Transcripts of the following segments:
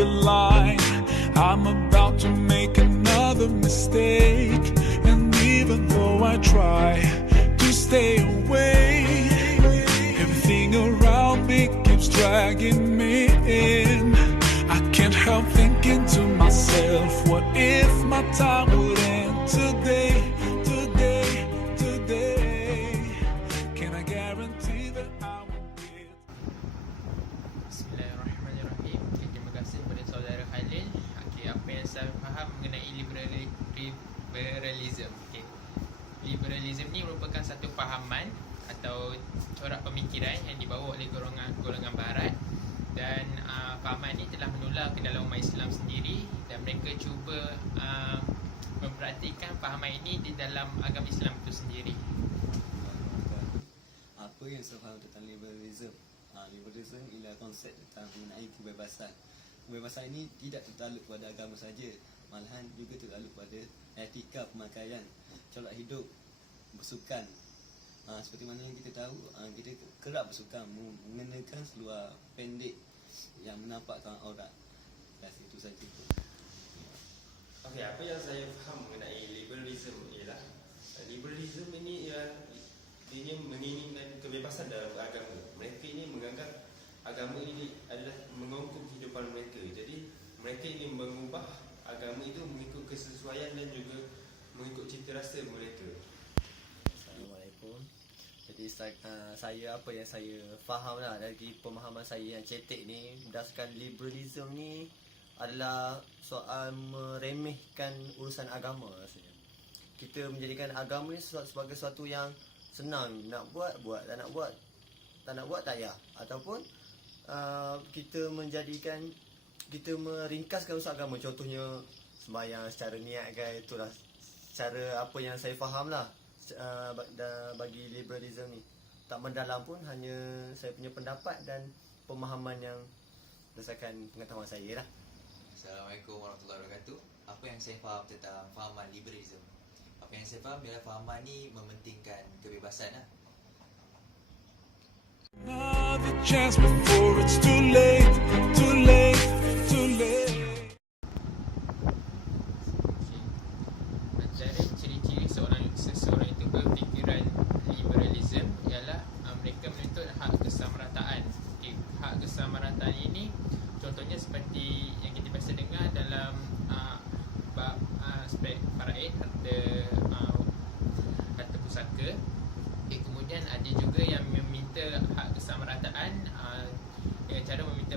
the line. I'm about to make another mistake, and even though I try to stay away, everything around me keeps dragging me in. I can't help thinking to myself, what if my time would end today, today, today? Can I guarantee that I will get... Bismillahirrahmanirrahim. Terima kasih kepada saudara Khalil. Apa yang saya faham mengenai liberalism. Liberalism ni merupakan satu fahaman atau corak pemikiran yang dibawa oleh golongan barat, dan fahaman ini telah menular ke dalam umat Islam sendiri, dan mereka cuba mempraktikkan fahaman ini di dalam agama Islam itu sendiri. Apa yang saya faham tentang liberalism? Liberalism ialah konsep tentang mengenai kebebasan. Kebebasan ini tidak tertaluk pada agama saja, malahan juga tertaluk pada etika pemakaian, corak hidup, bersukan. Seperti mana yang kita tahu, kita kerap bersukan mengenakan seluar pendek yang menampakkan aurat. Itu saja. Okey, apa yang saya faham mengenai liberalism ialah liberalism ini dia menginginkan kebebasan dalam agama. Mereka ini menganggap agama ini adalah mengongkong kehidupan mereka. Jadi mereka ingin mengubah agama itu mengikut kesesuaian dan juga mengikut cita rasa mereka. Assalamualaikum. Jadi saya apa yang saya faham lah dari pemahaman saya yang cetek ni, berdasarkan liberalism ni adalah soal meremehkan urusan agama rasanya. Kita menjadikan agama ni sebagai sesuatu yang senang, nak buat, tak nak buat, tak payah. Ataupun kita meringkaskan urusan agama. Contohnya sembahyang secara niat kan, itulah cara apa yang saya faham lah bagi liberalism ni. Tak mendalam pun, hanya saya punya pendapat dan pemahaman yang berdasarkan pengetahuan saya lah. Assalamualaikum warahmatullahi wabarakatuh. Apa yang saya faham tentang fahaman liberalism? Apa yang saya faham ialah fahaman ni mementingkan kebebasan lah. Another chance before it's too late, too late, too late. Antara ciri-ciri seseorang itu berfikiran liberalism ialah mereka menuntut hak kesamarataan. Hak kesamarataan ini contohnya seperti yang kita biasa dengar dalam bab aspek faraid, harta pusaka. Kemudian ada juga yang meminta hak kesamarataan dengan cara meminta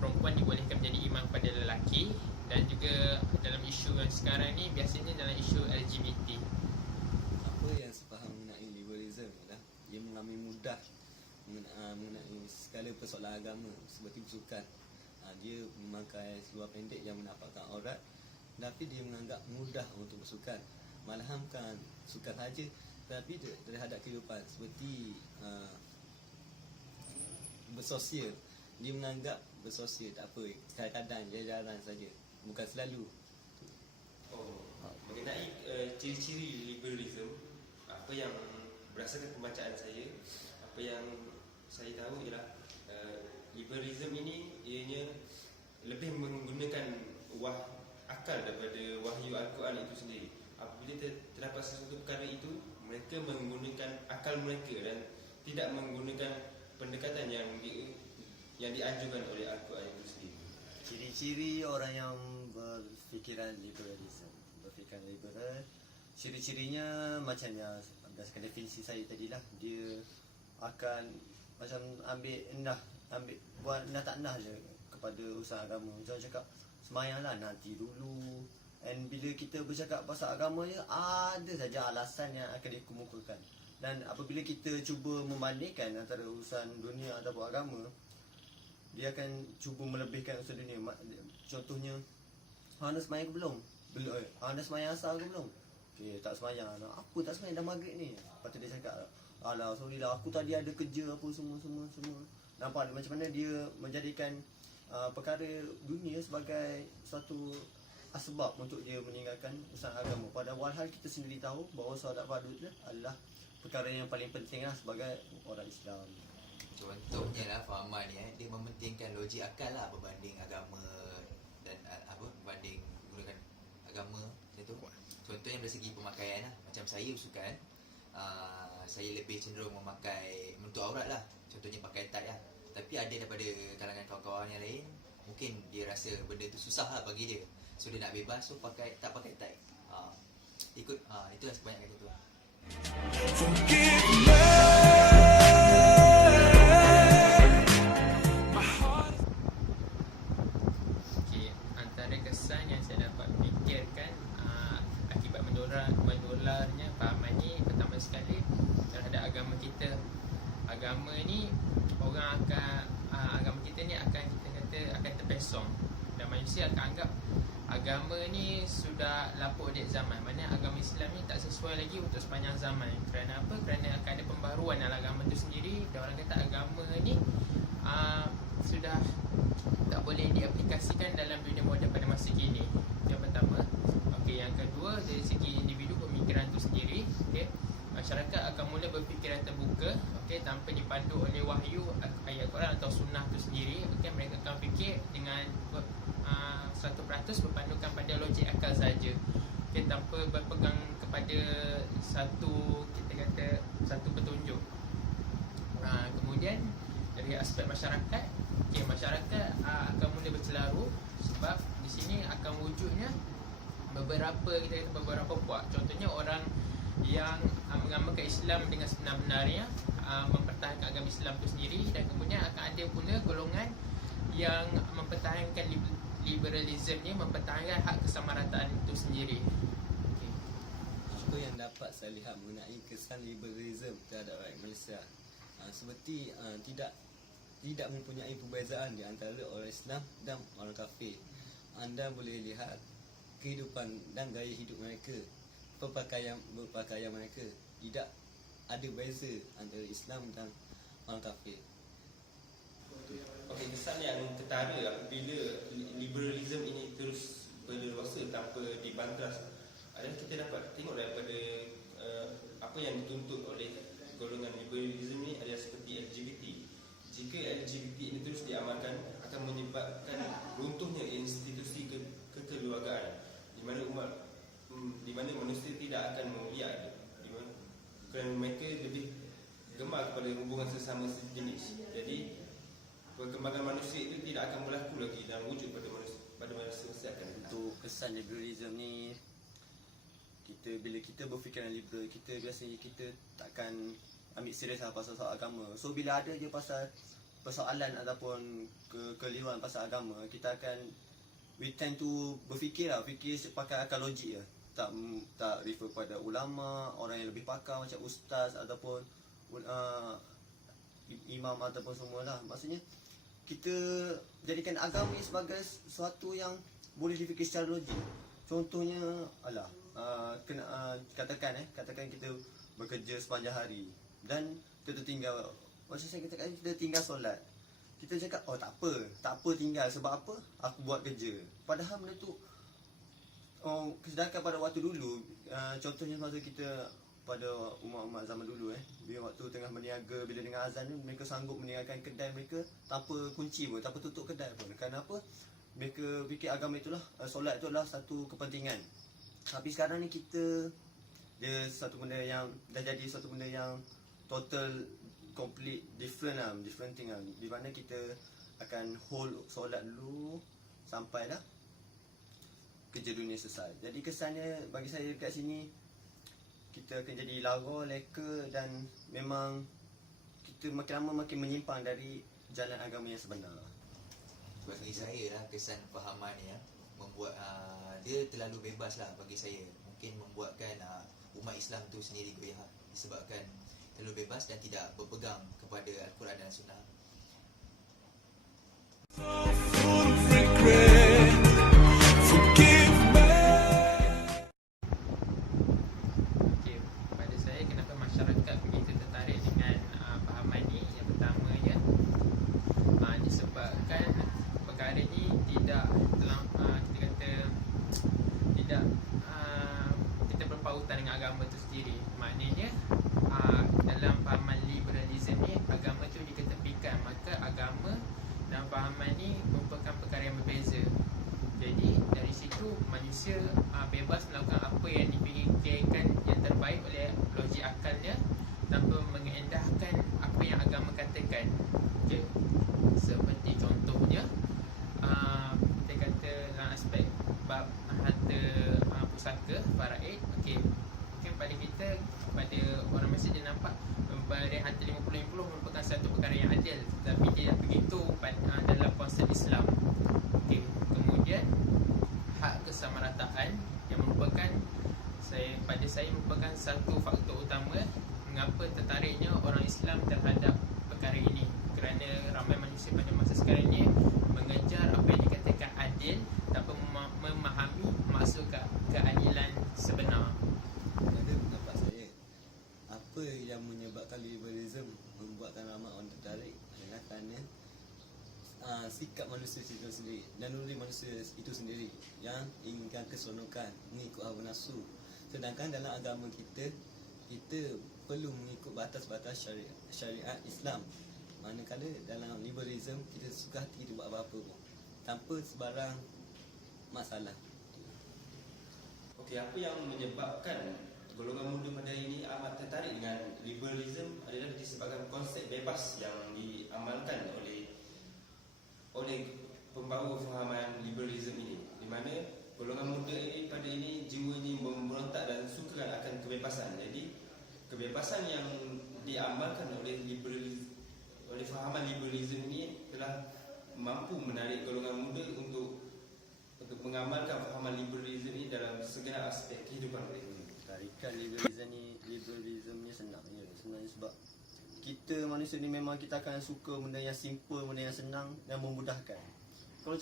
perempuan dibolehkan menjadi imam kepada lelaki, dan juga dalam isu yang sekarang ni biasanya dalam isu LGBT. Apa yang saya faham mengenai liberalism adalah ia mengambil mudah mengenai segala persoalan agama seperti bersukan. Dia memakai seluar pendek yang menampakkan aurat, tapi dia menganggap mudah untuk bersukan. Malahan bukan sukan saja, tapi terhadap kehidupan seperti bersosial. Dia menganggap bersosial tak apa, kadang-kadang, jarang saja, bukan selalu. Mengenai ciri-ciri liberalism, apa yang berdasarkan pembacaan saya, apa yang saya tahu ialah liberalism ini ianya lebih menggunakan akal daripada wahyu Al-Quran itu sendiri. Apabila terdapat sesuatu perkara itu, mereka menggunakan akal mereka dan tidak menggunakan pendekatan yang dianjurkan oleh Al-Quran itu sendiri. Ciri-ciri orang yang berfikiran liberal, ciri-cirinya macam yang berdasarkan definisi saya tadilah, dia akan macam buat endah tak endah je kepada urusan agama. Jangan cakap semayang lah, nanti dulu. And bila kita bercakap pasal agama je, ada saja alasan yang akan dikemukakan. Dan apabila kita cuba membandingkan antara urusan dunia ataupun agama, dia akan cuba melebihkan urusan dunia. Contohnya, anda semayang ke belum? Belum. Anda semayang asal ke belum? Okay, tak semayang. Apa tak semayang, dah maghrib ni? Lepas tu dia cakap, alah sorry lah, aku tadi ada kerja apa semua. Nampak macam mana dia menjadikan perkara dunia sebagai satu asbab untuk dia meninggalkan urusan agama. Padahal kita sendiri tahu bahawa solat fardu adalah perkara yang paling penting lah sebagai orang Islam. Contohnya lah fahaman ni dia mementingkan logik akal lah berbanding agama dan berbanding menggunakan agama macam tu. Contohnya dari segi pemakaian lah. Macam saya usukan saya lebih cenderung memakai menutup aurat lah. Contohnya pakai tie lah. Tapi ada daripada kalangan kawan-kawan yang lain, mungkin dia rasa benda tu susah lah bagi dia. So dia nak bebas, so tak pakai tie. Itulah sebanyak kata tu. Forgive me. My heart. Okey, antara kesan yang saya dapat fikirkan akibat menularnya fahaman ni, pertama sekali terhadap agama kita. Agama ni agama kita ni akan kita kata akan terpesong, dan manusia akan anggap agama ni sudah lapuk dek zaman. Mana agama Islam ni tak sesuai lagi untuk sepanjang zaman. Kerana apa? Kerana akan ada pembaruan dalam agama tu sendiri, dan orang kata agama ni sudah tak boleh diaplikasikan dalam dunia moden pada masa kini. Yang pertama. Okey, yang kedua, dari segi individu pemikiran tu sendiri, okey, masyarakat akan mula berfikiran terbuka, okey, tanpa dipandu oleh wahyu ayat Quran atau sunnah tu sendiri. Okey, mereka akan fikir dengan 100% berpandukan pada logik akal saja. Okey, tanpa berpegang kepada satu petunjuk. Kemudian dari aspek masyarakat, okey, masyarakat akan mula bercelaru sebab di sini akan wujudnya beberapa puak. Contohnya orang yang mengamalkan Islam dengan sebenar-benarnya, mempertahankan agama Islam itu sendiri, dan kemudian akan ada pula golongan yang mempertahankan liberalism ni, mempertahankan hak kesamarataan itu sendiri. Okay. Apa yang dapat saya lihat mengenai kesan liberalism terhadap rakyat Malaysia, seperti tidak mempunyai perbezaan di antara orang Islam dan orang kafir. Anda boleh lihat kehidupan dan gaya hidup mereka, berpakaian mereka, tidak ada beza antara Islam dan orang kafir. Okey, kesan yang ketara apabila liberalism ini terus berleluasa tanpa dibantras adalah kita dapat tengok daripada apa yang dituntut oleh golongan liberalism ini adalah seperti LGBT. Jika LGBT ini terus diamalkan, akan menyebabkan runtuhnya institusi kekeluargaan, di mana manusia tidak akan memulia, kerana mereka lebih gemar kepada hubungan sesama sejenis. Jadi perkembangan manusia itu tidak akan berlaku lagi dalam wujud pada manusia akan datang. Untuk kesan liberalism ni, bila kita berfikiran liberal, kita biasanya kita takkan ambil serius lah pasal soal agama. So bila ada je pasal persoalan ataupun kekeliruan pasal agama, we tend to fikir pakai akal logik je. Tak refer pada ulama, orang yang lebih pakar macam ustaz ataupun imam ataupun semualah. Maksudnya kita jadikan agama ni sebagai sesuatu yang boleh difikir secara logik. Contohnya katakan kita bekerja sepanjang hari dan kita tertinggal, macam saya katakan, kita tinggal solat. Kita cakap, oh tak apa tinggal, sebab apa? Aku buat kerja. Padahal benda tu sedangkan pada waktu dulu, contohnya masa kita pada umat-umat zaman dulu, bila waktu tengah berniaga, bila dengar azan ni, mereka sanggup meninggalkan kedai mereka tanpa kunci pun, tanpa tutup kedai pun. Kenapa? Mereka fikir agama itulah, solat itu adalah satu kepentingan. Tapi sekarang ni dia satu benda yang dah jadi satu benda yang total complete different thing lah. Di mana kita akan hold solat dulu sampailah kerja dunia selesai. Jadi kesannya bagi saya dekat sini, kita akan jadi lara, leka, dan memang kita makin lama makin menyimpang dari jalan agama yang sebenar. Bagi saya lah, kesan fahaman ni membuat dia terlalu bebas lah bagi saya. Mungkin membuatkan umat Islam tu sendiri goyah disebabkan terlalu bebas dan tidak berpegang kepada Al-Quran dan Sunnah. Full of regret. Forgive me. Okey, pada saya kenapa masyarakat begitu tertarik dengan fahaman ni? Yang pertamanya disebabkan perkara ni tidak kita berpautan dengan agama itu sendiri. Maknanya dalam fahaman liberalism ni, agama tu diketepikan, maka agama dan fahaman ni merupakan perkara yang berbeza. satu perkara yang adil, tapi tidak begitu dalam konsep Islam. Okey, kemudian hak kesamarataan yang merupakan pada saya merupakan satu faktor utama mengapa tertariknya orang Islam terhadap perkara ini, kerana ramai manusia pada masa sekarang ini mengejar apa yang dikatakan adil tanpa memahami maksud keadilan sebenar. Pada pendapat saya, apa yang menyebabkan liberalism membuatkan ramai orang tertarik adalah kerana sikap manusia itu sendiri dan naluri manusia itu sendiri yang inginkan keseronokan, mengikut hawa nafsu. Sedangkan dalam agama kita perlu mengikut batas-batas syariat Islam. Manakala dalam liberalism kita suka hati kita buat apa-apa pun tanpa sebarang masalah. Okey, apa yang menyebabkan golongan muda pada hari ini amat tertarik dengan liberalism adalah disebabkan konsep bebas yang diamalkan oleh pembawa fahaman liberalism ini, di mana golongan muda ini pada ini jiwa ini memberontak dan suka akan kebebasan. Jadi kebebasan yang diamalkan oleh fahaman liberalism ini telah mampu menarik golongan muda untuk mengamalkan fahaman liberalism ini dalam segala aspek kehidupan mereka. Tarikan liberalism ni senang je. Sebenarnya sebab kita manusia ni memang kita akan suka benda yang simple, benda yang senang dan memudahkan. Kalau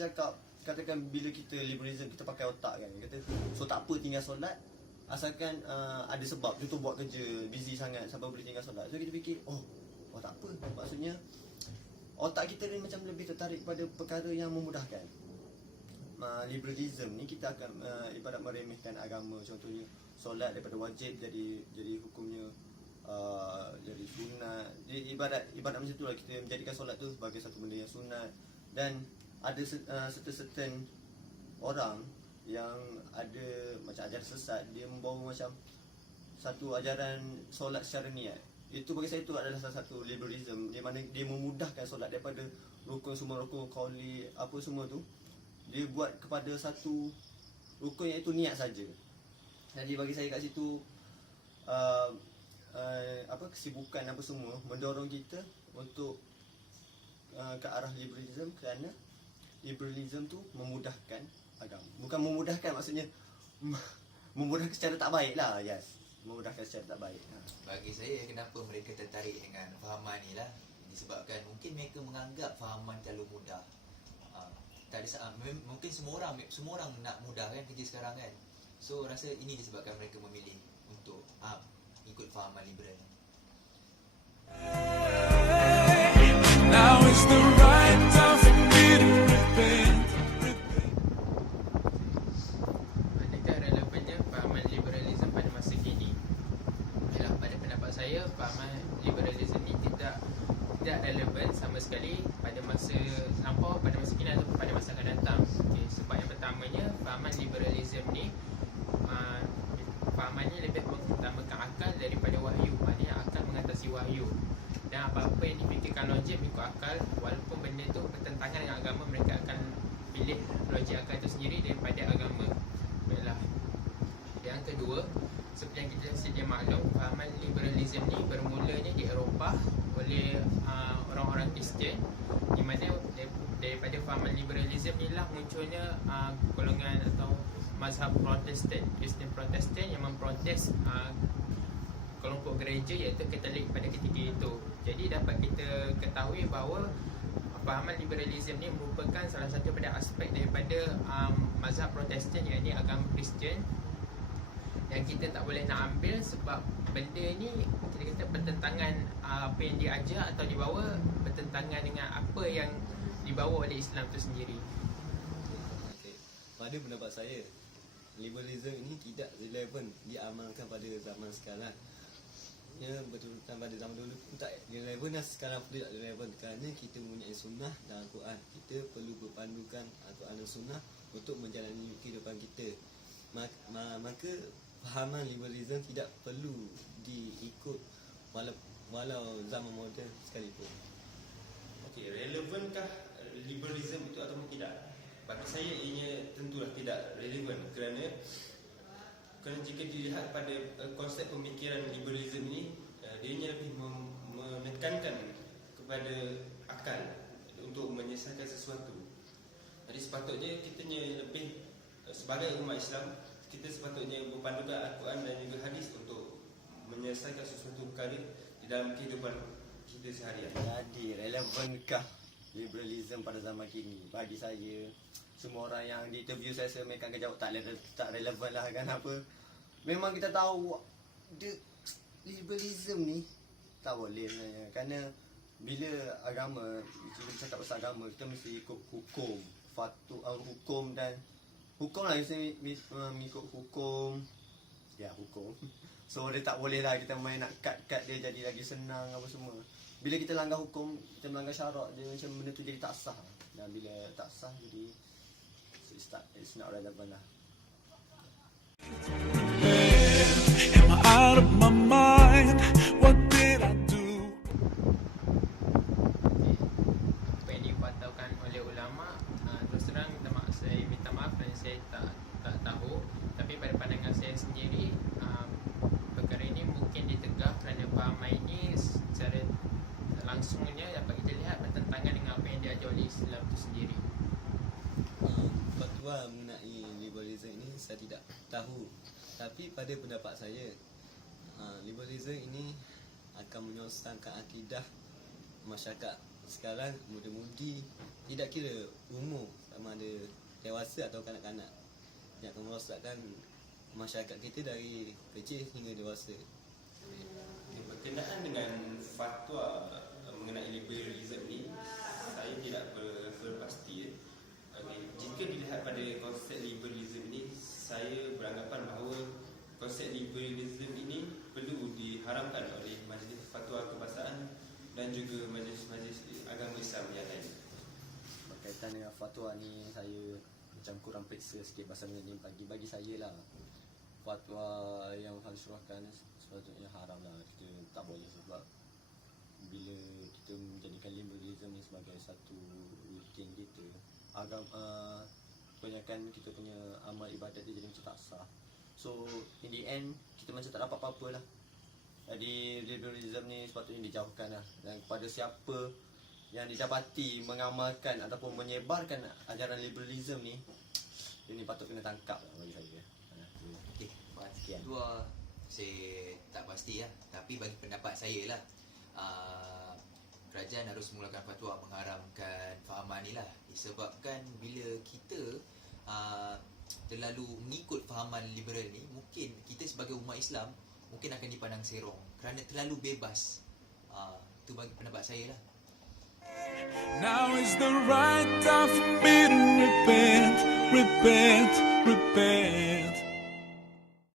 katakan bila kita liberalism, kita pakai otak kan. Kata, so tak apa tinggal solat, asalkan ada sebab. Contoh buat kerja, busy sangat sampai boleh tinggal solat. So kita fikir, oh tak apa. Maksudnya otak kita ni macam lebih tertarik pada perkara yang memudahkan. Liberalism ni kita akan ibarat meremehkan agama. Contohnya solat daripada wajib jadi hukumnya jadi sunat. Jadi ibarat macam itulah, kita menjadikan solat tu sebagai satu benda yang sunat. Dan ada certain orang yang ada macam ajaran sesat, dia membawa macam satu ajaran solat secara niat. Itu bagi saya itu adalah salah satu liberalism, di mana dia memudahkan solat daripada semua rukun qauli apa semua tu, dia buat kepada satu rukun iaitu niat saja. Jadi bagi saya kat situ kesibukan apa semua mendorong kita untuk ke arah liberalism, kerana liberalism tu memudahkan agama. Bukan memudahkan maksudnya memudahkan secara tak baik lah, yes. Memudahkan secara tak baik. Bagi saya, kenapa mereka tertarik dengan fahaman ni lah, disebabkan mungkin mereka menganggap fahaman terlalu mudah. Tak ada mungkin semua orang nak mudah kan kerja sekarang kan. So rasa ini disebabkan mereka memilih untuk ikut fahaman liberal. Now is the right time for me to repent. Adakah relevannya fahaman liberalism pada masa kini? Yalah, pada pendapat saya, fahaman liberalism ni tidak relevan sama sekali pada masa lampau, pada masa kini ataupun pada masa akan datang. Okay, sebab yang pertamanya, fahaman liberalism ni fahamannya lebih mengutamakan akal daripada wahyu. Maknanya akal mengatasi wahyu. Dan apa-apa yang difikirkan logik mengikut akal, walaupun benda tu bertentangan dengan agama, mereka akan pilih logik akal itu sendiri daripada agama. Baiklah. Yang kedua, seperti yang kita sedia maklum, fahaman liberalism ni bermulanya di Eropah oleh orang-orang Kristian, di mana daripada fahaman liberalism ni lah munculnya golongan atau mazhab Protestan, Kristian Protestan yang memprotes kelompok gereja iaitu Katolik pada ketika itu. Jadi dapat kita ketahui bahawa fahaman liberalism ni merupakan salah satu pada aspek daripada mazhab Protestan, iaitu agama Kristian, yang kita tak boleh nak ambil sebab benda ni kita kata bertentangan apa yang diajar atau dibawa bertentangan dengan apa yang dibawa oleh Islam itu sendiri. Okay. Pada pendapat saya, liberalism ini tidak relevan diamalkan pada zaman sekarang. Ya, betul-betul pada zaman dulu tak relevan dan sekarang pun tidak relevan, kerana kita mempunyai sunnah dan Al-Quran. Kita perlu berpandukan Al-Quran dan sunnah untuk menjalani kehidupan kita. Maka fahaman liberalism tidak perlu diikut walau zaman moden sekalipun. Okey, relevankah liberalism itu ataupun tidak? Bagi saya ianya tentulah tidak relevan, kerana jika dilihat pada konsep pemikiran liberalism ini, dia lebih menekankan kepada akal untuk menyelesaikan sesuatu. Jadi sepatutnya kita lebih sebagai umat Islam, kita sepatutnya berpandukan Al-Quran dan juga hadis untuk menyelesaikan sesuatu perkara di dalam kehidupan kita seharian. Jadi relevankah liberalism pada zaman kini? Bagi saya, semua orang yang di interview saya mereka akan jawab tak relevan lah kan apa. Memang kita tahu liberalism ni tak boleh sebenarnya. Kerana bila agama, kita cakap pasal agama, kita mesti ikut hukum, hukum dan hukum lah, mesti mengikut hukum. Ya, hukum. So dia tak boleh lah kita main nak cut dia jadi lagi senang apa semua. Bila kita langgar hukum, kita melanggar syarak, dia macam benda tu jadi tak sah. Dan bila tak sah jadi it's not relevant lah. Am I out of my mind? What did I do? Apa yang difatwakan oleh ulama, terus terang saya minta maaf dan saya tak tahu. Tapi pada pandangan saya sendiri, perkara ini mungkin ditegah kerana fahaman ini secara langsungnya dapat kita lihat bertentangan dengan apa yang diajar oleh Islam itu sendiri. Fatwa mengenai liberalism ini saya tidak tahu. Tapi pada pendapat saya, liberalism ini akan menyosongkan akidah masyarakat sekarang muda-mudi, tidak kira umur, sama ada dewasa atau kanak-kanak, yang akan merosakkan masyarakat kita dari kecil hingga dewasa. Berkenaan dengan fatwa mengenai liberalism ni, saya tidak berpasti. Jika dilihat pada konsep liberalism ni, saya beranggapan bahawa konsep liberalism ini perlu diharamkan oleh Majlis Fatwa Kebangsaan dan juga majlis-majlis agama Islam yang lain. Berkaitan dengan fatwa ni, saya macam kurang periksa sikit pasal benda ni. Bagi saya lah, fatwa yang mensyuruhkan sepatutnya haram lah. Kita tak boleh, sebab bila kita menjadikan liberalism ni sebagai satu rutin kita, kebanyakan kita punya amal ibadat dia jadi macam tak sah. So in the end kita macam tak dapat apa-apa lah. Jadi liberalism ni sepatutnya dijauhkan lah. Dan kepada siapa yang didapati mengamalkan ataupun menyebarkan ajaran liberalism ni, dia ni patut kena tangkap lah bagi saya. Okey, Sekian. dua saya tak pasti lah. Tapi bagi pendapat saya lah, kerajaan harus mulakan fatwa mengharamkan fahaman ni lah. Disebabkan bila kita terlalu mengikut fahaman liberal ni, mungkin kita sebagai umat Islam mungkin akan dipandang serong kerana terlalu bebas. Itu bagi pendapat saya lah. Now is the right time for me to repent, repent, repent.